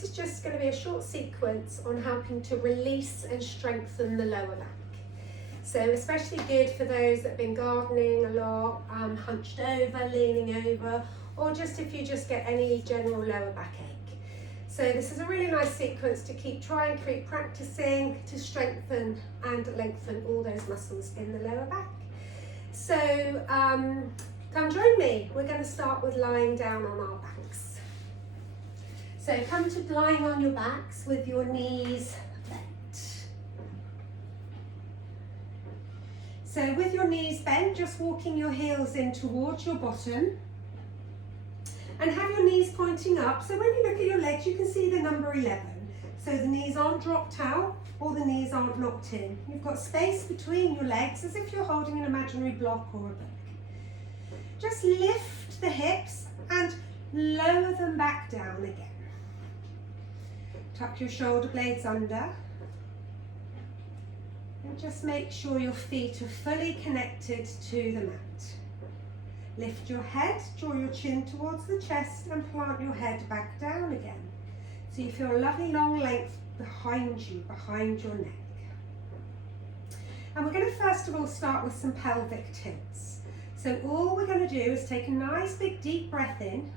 this is just going to be a short sequence on helping to release and strengthen the lower back. So especially good for those that have been gardening a lot, hunched over, leaning over, or just if you just get any general lower backache. So this is a really nice sequence to keep practicing to strengthen and lengthen all those muscles in the lower back. So come join me. We're going to start with lying down on our backs. So come to lying on your backs with your knees bent. So with your knees bent, just walking your heels in towards your bottom. And have your knees pointing up, so when you look at your legs you can see the number 11. So the knees aren't dropped out or the knees aren't knocked in. You've got space between your legs as if you're holding an imaginary block or a book. Just lift the hips and lower them back down again. Tuck your shoulder blades under. And just make sure your feet are fully connected to the mat. Lift your head, draw your chin towards the chest and plant your head back down again. So you feel a lovely long length behind you, behind your neck. And we're going to first of all start with some pelvic tilts. So all we're going to do is take a nice big deep breath in.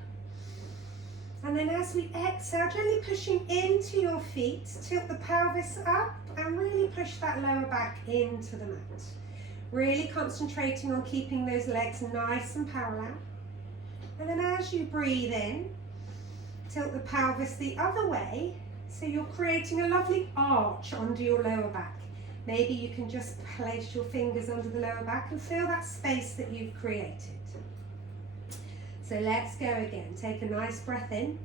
And then as we exhale, gently pushing into your feet, tilt the pelvis up and really push that lower back into the mat. Really concentrating on keeping those legs nice and parallel. And then as you breathe in, tilt the pelvis the other way, so you're creating a lovely arch under your lower back. Maybe you can just place your fingers under the lower back and feel that space that you've created. So let's go again. Take a nice breath in.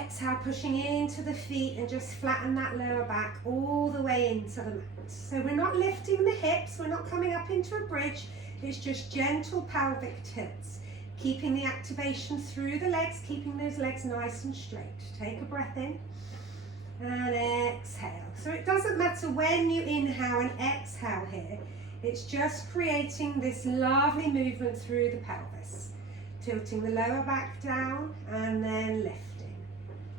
Exhale, pushing into the feet and just flatten that lower back all the way into the mat. So we're not lifting the hips, we're not coming up into a bridge, it's just gentle pelvic tilts. Keeping the activation through the legs, keeping those legs nice and straight. Take a breath in and exhale. So it doesn't matter when you inhale and exhale here, it's just creating this lovely movement through the pelvis. Tilting the lower back down and then lifting.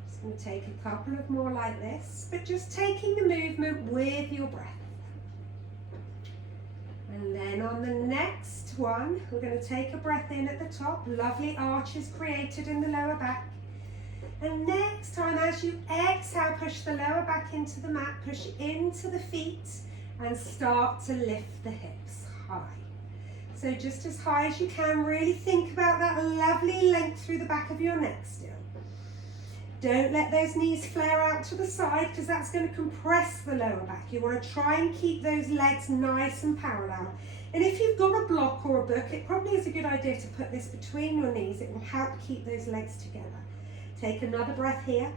Just going to take a couple of more like this, but just taking the movement with your breath. And then on the next one, we're going to take a breath in at the top. Lovely arches created in the lower back. And next time, as you exhale, push the lower back into the mat, push into the feet, and start to lift the hips high. So just as high as you can, really think about that lovely length through the back of your neck still. Don't let those knees flare out to the side because that's going to compress the lower back. You want to try and keep those legs nice and parallel. And if you've got a block or a book, it probably is a good idea to put this between your knees. It will help keep those legs together. Take another breath here.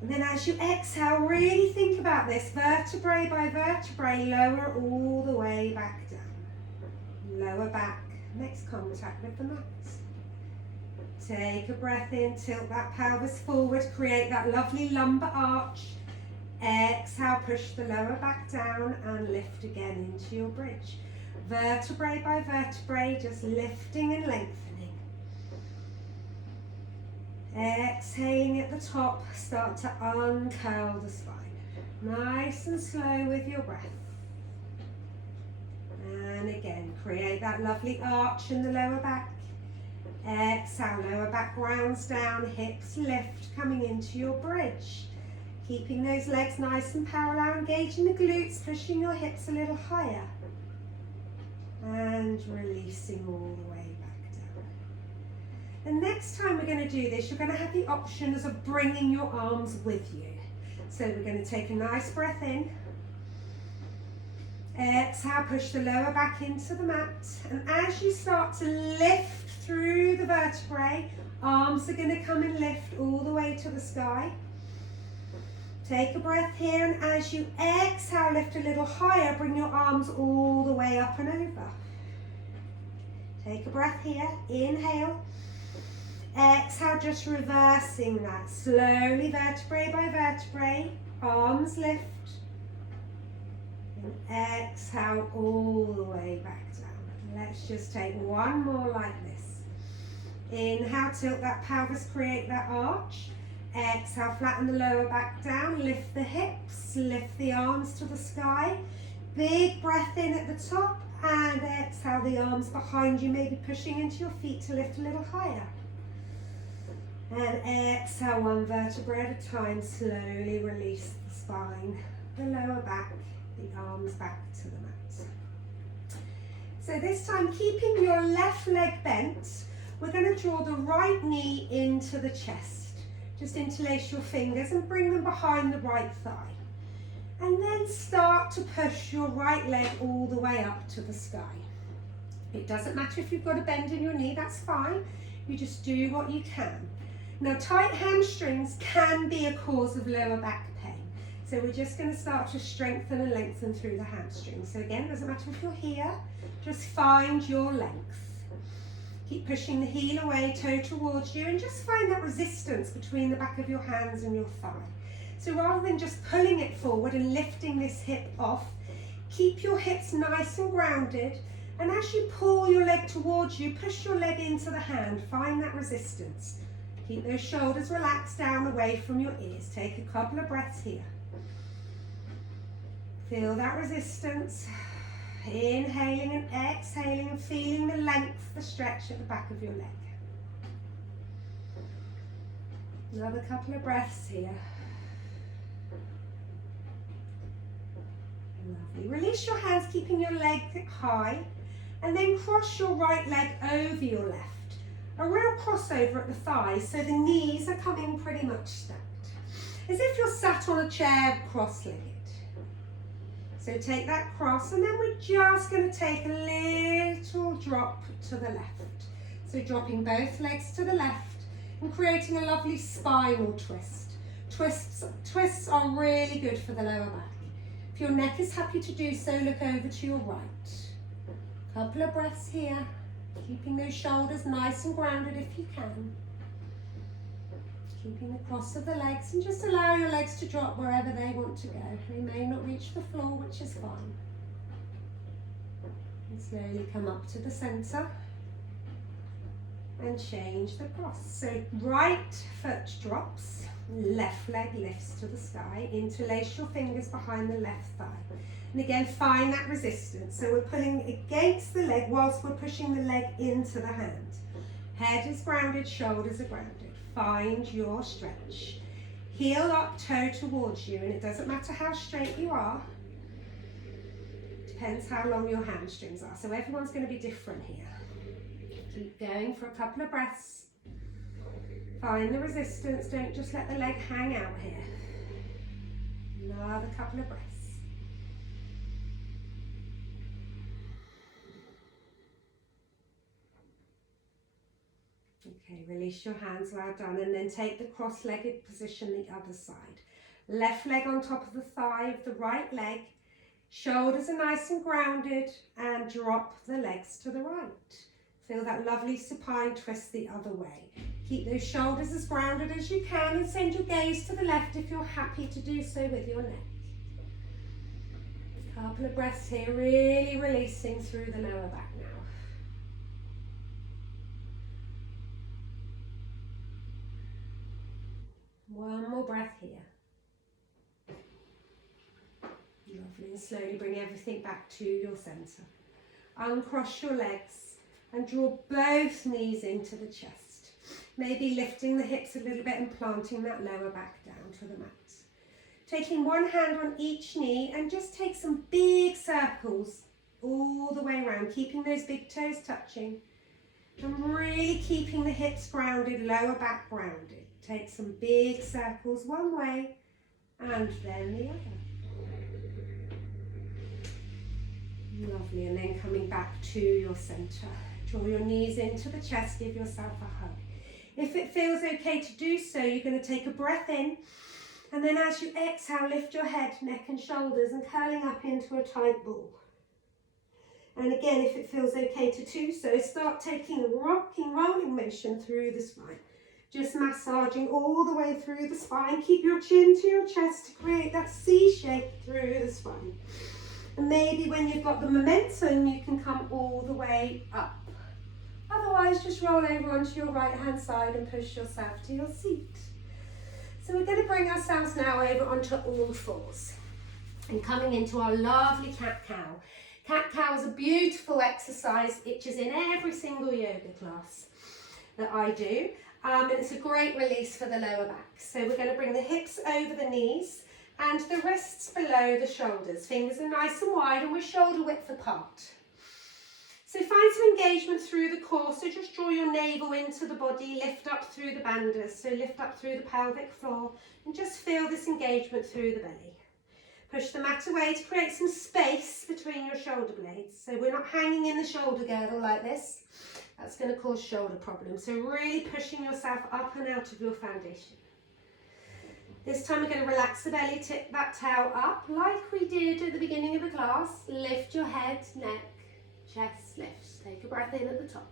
And then as you exhale, really think about this. Vertebrae by vertebrae, lower all the way back down. Lower back, next contact with the mat. Take a breath in, tilt that pelvis forward, create that lovely lumbar arch. Exhale, push the lower back down and lift again into your bridge. Vertebrae by vertebrae, just lifting and lengthening. Exhaling at the top, start to uncurl the spine. Nice and slow with your breath. And again, create that lovely arch in the lower back. Exhale, lower back rounds down, hips lift, coming into your bridge. Keeping those legs nice and parallel, engaging the glutes, pushing your hips a little higher. And releasing all the way back down. The next time we're going to do this, you're going to have the options of bringing your arms with you. So we're going to take a nice breath in. Exhale, push the lower back into the mat. And as you start to lift through the vertebrae, arms are going to come and lift all the way to the sky. Take a breath here, and as you exhale, lift a little higher, bring your arms all the way up and over. Take a breath here, inhale. Exhale, just reversing that. Slowly, vertebrae by vertebrae, arms lift. And exhale all the way back down. Let's just take one more like this. Inhale, tilt that pelvis, create that arch. Exhale, flatten the lower back down, lift the hips, lift the arms to the sky. Big breath in at the top and exhale the arms behind you, maybe pushing into your feet to lift a little higher. And exhale, one vertebra at a time, slowly release the spine, the lower back, the arms back to the mat. So this time, keeping your left leg bent, we're going to draw the right knee into the chest. Just interlace your fingers and bring them behind the right thigh. And then start to push your right leg all the way up to the sky. It doesn't matter if you've got a bend in your knee, that's fine. You just do what you can. Now, tight hamstrings can be a cause of lower back pain. So we're just going to start to strengthen and lengthen through the hamstrings. So again, doesn't matter if you're here, just find your length. Keep pushing the heel away, toe towards you, and just find that resistance between the back of your hands and your thigh. So rather than just pulling it forward and lifting this hip off, keep your hips nice and grounded, and as you pull your leg towards you, push your leg into the hand, find that resistance. Keep those shoulders relaxed down away from your ears. Take a couple of breaths here. Feel that resistance. Inhaling and exhaling and feeling the length, the stretch at the back of your leg. Another couple of breaths here. Lovely. Release your hands, keeping your leg high, and then cross your right leg over your left. A real crossover at the thighs, so the knees are coming pretty much stacked. As if you're sat on a chair cross-legged. So take that cross, and then we're just going to take a little drop to the left. So dropping both legs to the left and creating a lovely spinal twist. Twists are really good for the lower back. If your neck is happy to do so, look over to your right. Couple of breaths here, keeping those shoulders nice and grounded if you can. Keeping the cross of the legs, and just allow your legs to drop wherever they want to go. They may not reach the floor, which is fine. And slowly come up to the center and change the cross. So right foot drops, left leg lifts to the sky. Interlace your fingers behind the left thigh. And again, find that resistance. So we're pulling against the leg whilst we're pushing the leg into the hand. Head is grounded, shoulders are grounded. Find your stretch. Heel up, toe towards you, and it doesn't matter how straight you are. Depends how long your hamstrings are. So everyone's going to be different here. Keep going for a couple of breaths. Find the resistance. Don't just let the leg hang out here. Another couple of breaths. Okay, release your hands, well done, and then take the cross-legged position the other side. Left leg on top of the thigh of the right leg. Shoulders are nice and grounded, and drop the legs to the right. Feel that lovely supine twist the other way. Keep those shoulders as grounded as you can, and send your gaze to the left if you're happy to do so with your neck. A couple of breaths here, really releasing through the lower back now. One more breath here. Lovely, and slowly bring everything back to your centre. Uncross your legs and draw both knees into the chest. Maybe lifting the hips a little bit and planting that lower back down to the mat. Taking one hand on each knee and just take some big circles all the way around, keeping those big toes touching and really keeping the hips grounded, lower back grounded. Take some big circles one way and then the other. Lovely, and then coming back to your centre. Draw your knees into the chest, give yourself a hug. If it feels okay to do so, you're going to take a breath in, and then as you exhale, lift your head, neck and shoulders, and curling up into a tight ball. And again, if it feels okay to do so, start taking a rocking, rolling motion through the spine. Just massaging all the way through the spine. Keep your chin to your chest to create that C shape through the spine. And maybe when you've got the momentum, you can come all the way up. Otherwise, otherwise just roll over onto your right hand side and push yourself to your seat. So we're going to bring ourselves now over onto all fours and coming into our lovely cat-cow. Cat-cow is a beautiful exercise which is in every single yoga class that I do, and it's a great release for the lower back. So we're going to bring the hips over the knees and the wrists below the shoulders. Fingers are nice and wide and we're shoulder width apart. So find some engagement through the core, so just draw your navel into the body, lift up through the bandhas, so lift up through the pelvic floor and just feel this engagement through the belly. Push the mat away to create some space between your shoulder blades. So we're not hanging in the shoulder girdle like this. That's going to cause shoulder problems. So really pushing yourself up and out of your foundation. This time we're going to relax the belly, tip that tail up like we did at the beginning of the class. Lift your head, neck, chest lifts. Take a breath in at the top.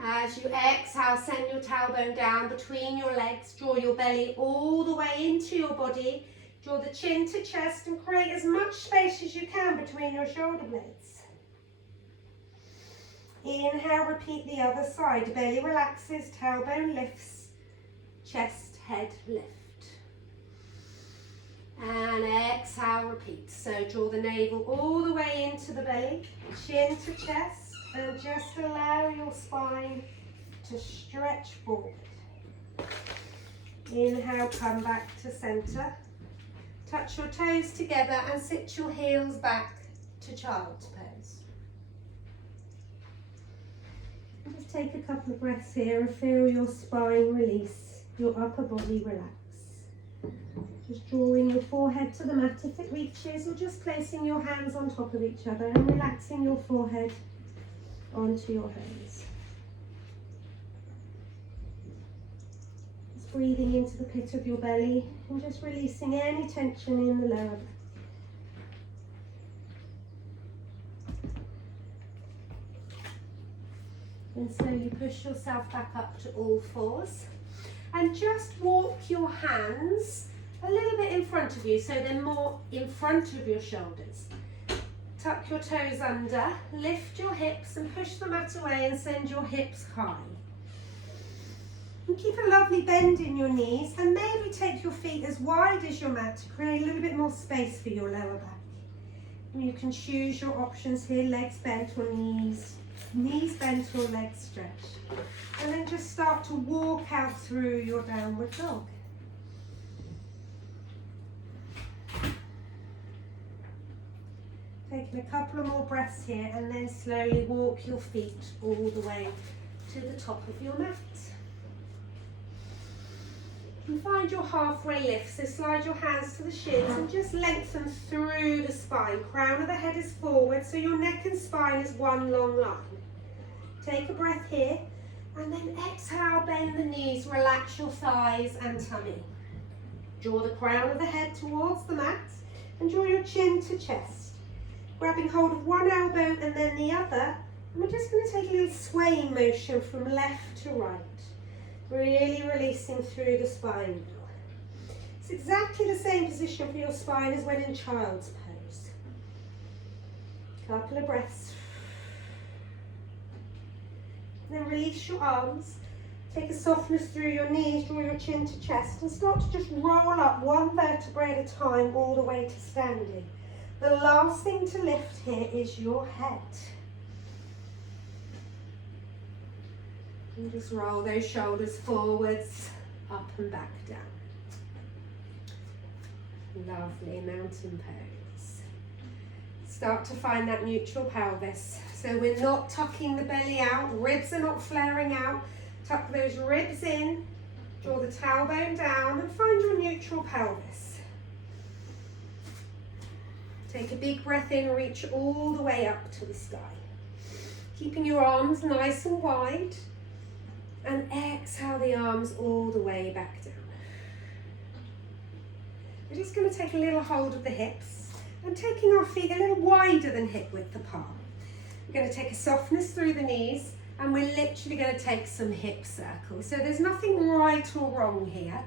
As you exhale, send your tailbone down between your legs. Draw your belly all the way into your body. Draw the chin to chest and create as much space as you can between your shoulder blades. Inhale, repeat the other side. Belly relaxes, tailbone lifts, chest, head lift. And exhale, repeat. So draw the navel all the way into the belly, chin to chest, and just allow your spine to stretch forward. Inhale, come back to center. Touch your toes together and sit your heels back to child's pose. And just take a couple of breaths here and feel your spine release, your upper body relax. Just drawing your forehead to the mat if it reaches, or just placing your hands on top of each other and relaxing your forehead onto your hands. Breathing into the pit of your belly and just releasing any tension in the lower back. And slowly push yourself back up to all fours. And just walk your hands a little bit in front of you, so they're more in front of your shoulders. Tuck your toes under, lift your hips and push the mat away and send your hips high. And keep a lovely bend in your knees and maybe take your feet as wide as your mat to create a little bit more space for your lower back. And you can choose your options here, legs bent or knees bent or legs stretched. And then just start to walk out through your downward dog. Taking a couple of more breaths here and then slowly walk your feet all the way to the top of your mat. And find your halfway lift, so slide your hands to the shins and just lengthen through the spine. Crown of the head is forward, so your neck and spine is one long line. Take a breath here, and then exhale, bend the knees, relax your thighs and tummy. Draw the crown of the head towards the mat, and draw your chin to chest. Grabbing hold of one elbow and then the other, and we're just going to take a little swaying motion from left to right. Really releasing through the spine. It's exactly the same position for your spine as when in child's pose. Couple of breaths. Then release your arms. Take a softness through your knees, draw your chin to chest and start to just roll up one vertebrae at a time all the way to standing. The last thing to lift here is your head. And just roll those shoulders forwards, up and back down. Lovely mountain pose. Start to find that neutral pelvis. So we're not tucking the belly out, ribs are not flaring out. Tuck those ribs in, draw the tailbone down and find your neutral pelvis. Take a big breath in, reach all the way up to the sky. Keeping your arms nice and wide. And exhale the arms all the way back down. We're just going to take a little hold of the hips and taking our feet a little wider than hip width apart. We're going to take a softness through the knees and we're literally going to take some hip circles. So there's nothing right or wrong here,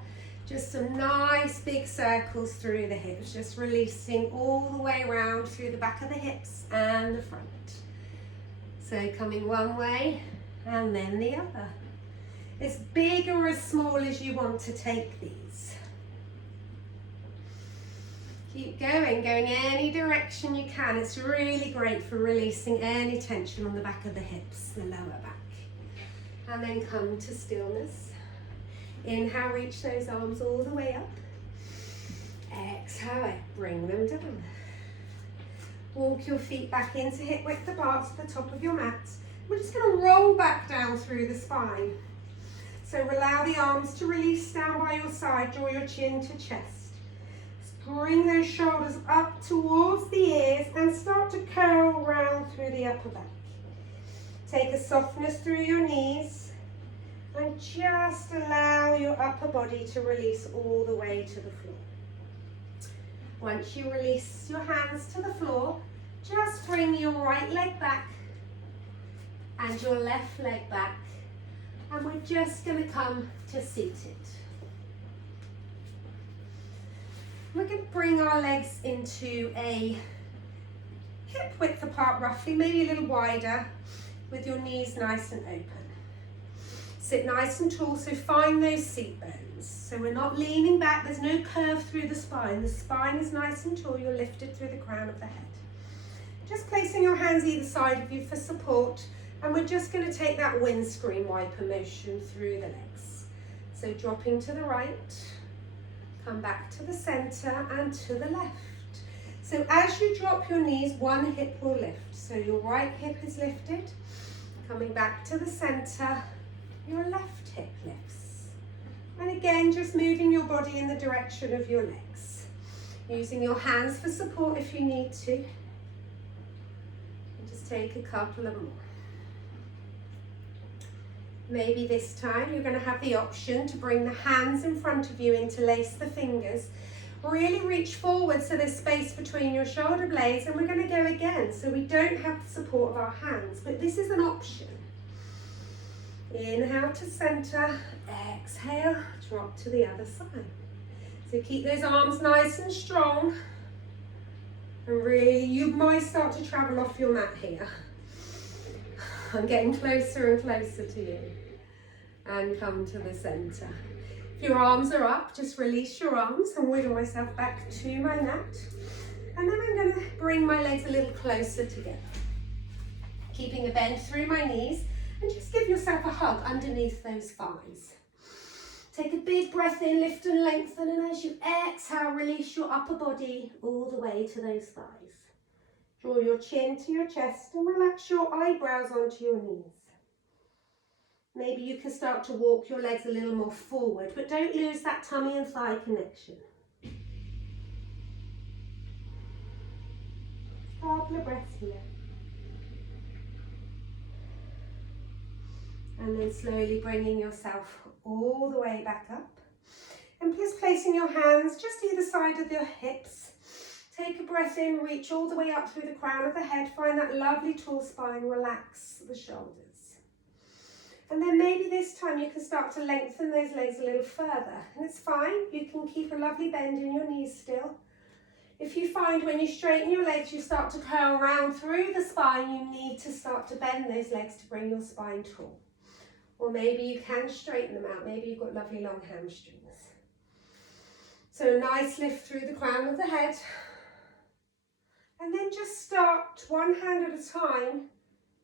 just some nice big circles through the hips, just releasing all the way around through the back of the hips and the front. So coming one way And then the other. As big or as small as you want to take these. Keep going any direction you can. It's really great for releasing any tension on the back of the hips, the lower back. And then come to stillness. Inhale, reach those arms all the way up. Exhale, bring them down. Walk your feet back into hip width apart to the top of your mat. We're just going to roll back down through the spine. So allow the arms to release down by your side, draw your chin to chest. Bring those shoulders up towards the ears and start to curl round through the upper back. Take a softness through your knees and just allow your upper body to release all the way to the floor. Once you release your hands to the floor, just bring your right leg back and your left leg back. And we're just going to come to seated. We're going to bring our legs into a hip width apart roughly, maybe a little wider, with your knees nice and open. Sit nice and tall, so find those seat bones. So we're not leaning back, there's no curve through the spine. The spine is nice and tall, you're lifted through the crown of the head. Just placing your hands either side of you for support, and we're just going to take that windscreen wiper motion through the legs. So dropping to the right, come back to the center and to the left. So as you drop your knees, one hip will lift. So your right hip is lifted, coming back to the center, your left hip lifts. And again, just moving your body in the direction of your legs. Using your hands for support if you need to. And just take a couple of more. Maybe this time you're going to have the option to bring the hands in front of you, interlace the fingers. Really reach forward so there's space between your shoulder blades, and we're going to go again so we don't have the support of our hands, but this is an option. Inhale to center, exhale, drop to the other side. So keep those arms nice and strong, and really you might start to travel off your mat here. I'm getting closer and closer to you. And come to the center. If your arms are up, just release your arms and wiggle myself back to my mat. And then I'm going to bring my legs a little closer together. Keeping a bend through my knees, and just give yourself a hug underneath those thighs. Take a big breath in, lift and lengthen, and as you exhale, release your upper body all the way to those thighs. Draw your chin to your chest and relax your eyebrows onto your knees. Maybe you can start to walk your legs a little more forward, but don't lose that tummy and thigh connection. Couple of breaths here. And then slowly bringing yourself all the way back up. And just placing your hands just either side of your hips. Take a breath in, reach all the way up through the crown of the head. Find that lovely tall spine, relax the shoulders. And then maybe this time you can start to lengthen those legs a little further. And it's fine, you can keep a lovely bend in your knees still. If you find when you straighten your legs, you start to curl around through the spine, you need to start to bend those legs to bring your spine tall. Or maybe you can straighten them out. Maybe you've got lovely long hamstrings. So a nice lift through the crown of the head. And then just start one hand at a time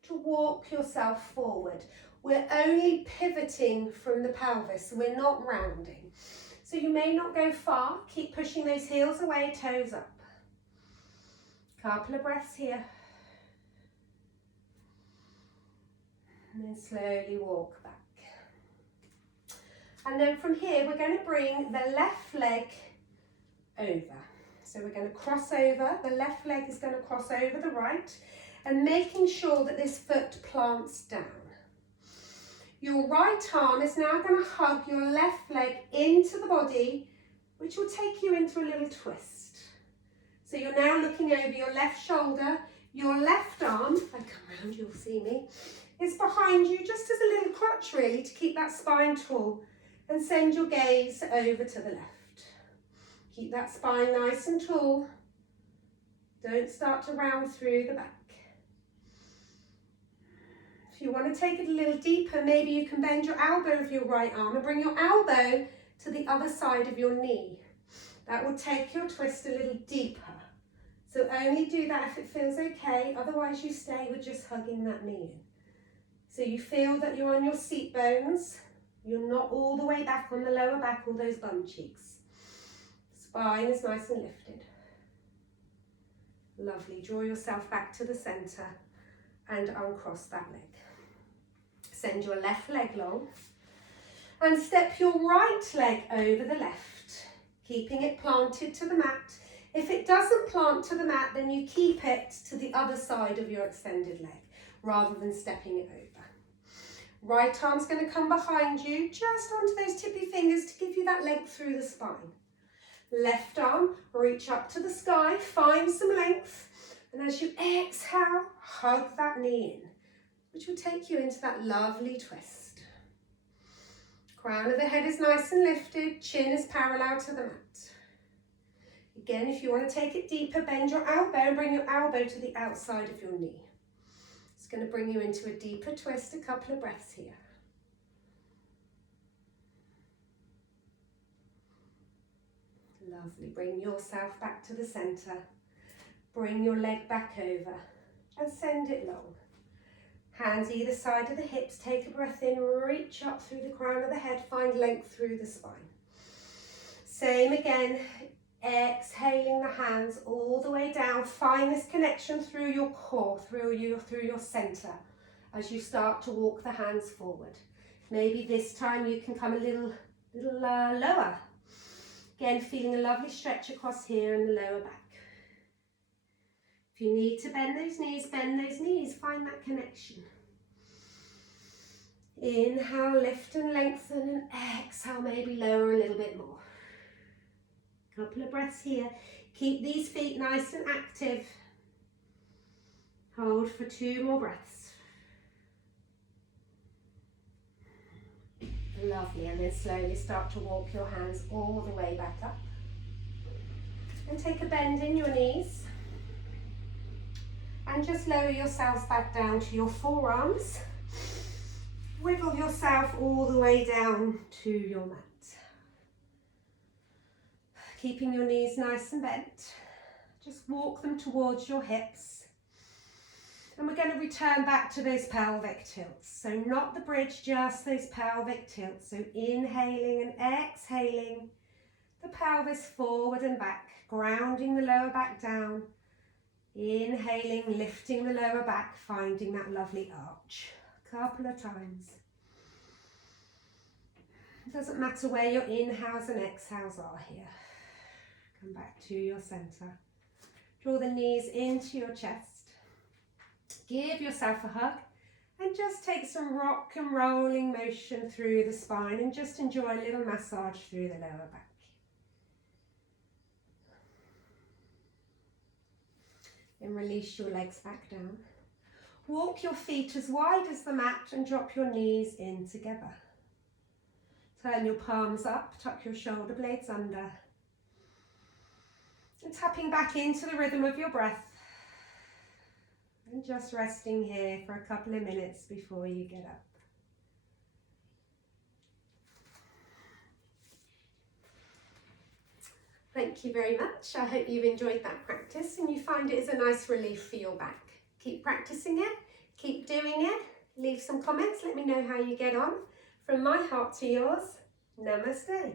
to walk yourself forward. We're only pivoting from the pelvis, so we're not rounding. So you may not go far. Keep pushing those heels away, toes up. Couple of breaths here. And then slowly walk back. And then from here, we're going to bring the left leg over. So we're going to cross over. The left leg is going to cross over the right, and making sure that this foot plants down. Your right arm is now going to hug your left leg into the body, which will take you into a little twist. So you're now looking over your left shoulder. Your left arm, if I come round you'll see me, is behind you just as a little crutch really to keep that spine tall, and send your gaze over to the left. Keep that spine nice and tall. Don't start to round through the back. If you want to take it a little deeper, maybe you can bend your elbow of your right arm and bring your elbow to the other side of your knee. That will take your twist a little deeper. So only do that if it feels okay, otherwise you stay with just hugging that knee in. So you feel that you're on your seat bones, you're not all the way back on the lower back, all those bum cheeks. Spine is nice and lifted. Lovely, draw yourself back to the centre and uncross that leg. Send your left leg long and step your right leg over the left, keeping it planted to the mat. If it doesn't plant to the mat, then you keep it to the other side of your extended leg rather than stepping it over. Right arm's going to come behind you, just onto those tippy fingers to give you that length through the spine. Left arm, reach up to the sky, find some length, and as you exhale, hug that knee in, which will take you into that lovely twist. Crown of the head is nice and lifted, chin is parallel to the mat. Again, if you want to take it deeper, bend your elbow and bring your elbow to the outside of your knee. It's going to bring you into a deeper twist, a couple of breaths here. Lovely, bring yourself back to the centre. Bring your leg back over and send it long. Hands either side of the hips, take a breath in, reach up through the crown of the head, find length through the spine. Same again, exhaling the hands all the way down, find this connection through your core, through your centre as you start to walk the hands forward. Maybe this time you can come a little lower. Again, feeling a lovely stretch across here in the lower back. If you need to bend those knees, find that connection. Inhale, lift and lengthen, and exhale, maybe lower a little bit more. Couple of breaths here. Keep these feet nice and active. Hold for 2 more breaths. Lovely, and then slowly start to walk your hands all the way back up. And take a bend in your knees. And just lower yourselves back down to your forearms. Wiggle yourself all the way down to your mat. Keeping your knees nice and bent. Just walk them towards your hips. And we're going to return back to those pelvic tilts. So not the bridge, just those pelvic tilts. So inhaling and exhaling the pelvis forward and back, grounding the lower back down. Inhaling, lifting the lower back, finding that lovely arch. A couple of times. It doesn't matter where your inhales and exhales are here. Come back to your centre. Draw the knees into your chest. Give yourself a hug and just take some rock and rolling motion through the spine and just enjoy a little massage through the lower back. Then release your legs back down. Walk your feet as wide as the mat and drop your knees in together. Turn your palms up, tuck your shoulder blades under. And tapping back into the rhythm of your breath. And just resting here for a couple of minutes before you get up. Thank you very much. I hope you've enjoyed that practice and you find it is a nice relief for your back. Keep practicing it, keep doing it. Leave some comments, let me know how you get on. From my heart to yours, namaste.